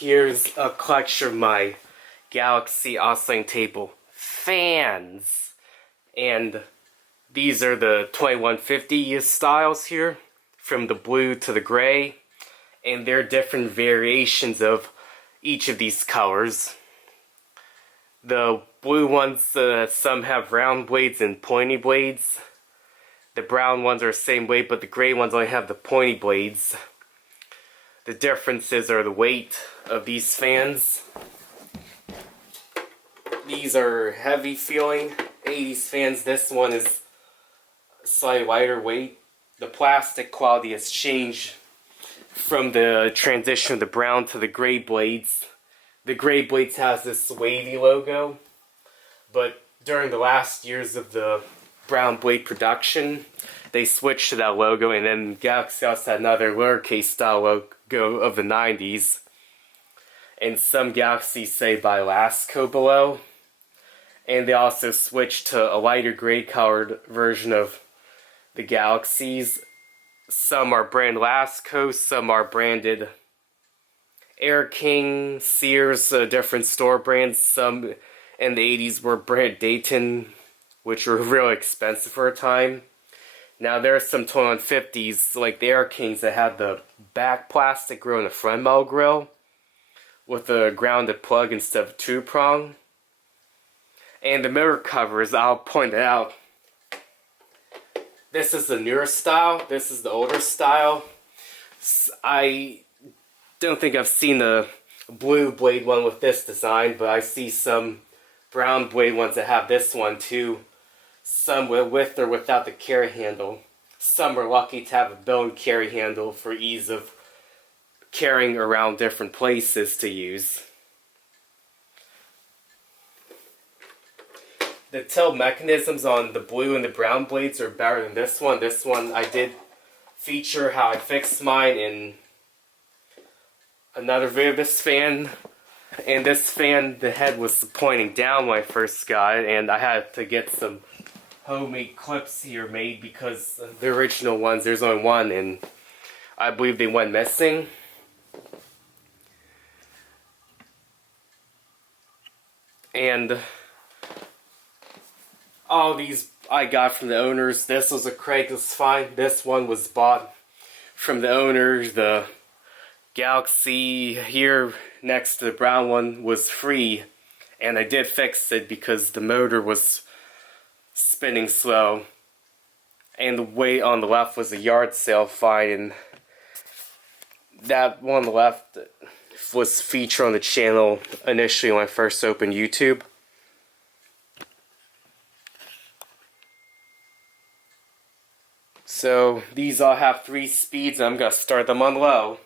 Here's a collection of my Galaxy oscillating table fans. And these are the 2150 styles here, from the blue to the gray. And there are different variations of each of these colors. The blue ones, some have round blades and pointy blades. The brown ones are the same way, but the gray ones only have the pointy blades. The differences are the weight of these fans. These are heavy feeling 80s fans. This one is slightly lighter weight. The plastic quality has changed from the transition of the brown to the gray blades. The gray blades has this wavy logo, but during the last years of the brown blade production, they switched to that logo, and then Galaxy also had another lowercase style logo of the 90s. And some Galaxies say by Lasko below. And they also switched to a lighter gray colored version of the Galaxies. Some are branded Lasko, some are branded Air King, Sears, different store brands. Some in the 80s were branded Dayton, which were really expensive for a time. Now there are some 2150s, like the Air Kings, that had the back plastic grill and the front metal grill with a grounded plug instead of two-prong. And the mirror covers, I'll point it out. This is the newer style, this is the older style. I don't think I've seen the blue blade one with this design, but I see some brown blade ones that have this one too. Some with or without the carry handle. Some are lucky to have a built-in carry handle for ease of carrying around different places to use. The tilt mechanisms on the blue and the brown blades are better than this one. This one I did feature how I fixed mine in another video of this fan. And this fan, the head was pointing down when I first got it, and I had to get some homemade clips here made because the original ones, there's only one, and I believe they went missing. And all these I got from the owners. This was a Craigslist find. This one was bought from the owners. The Galaxy here next to the brown one was free, and I did fix it because the motor was spinning slow, and the weight on the left was a yard sale find, and that one on the left was featured on the channel initially when I first opened YouTube. So these all have 3 speeds, and I'm going to start them on low.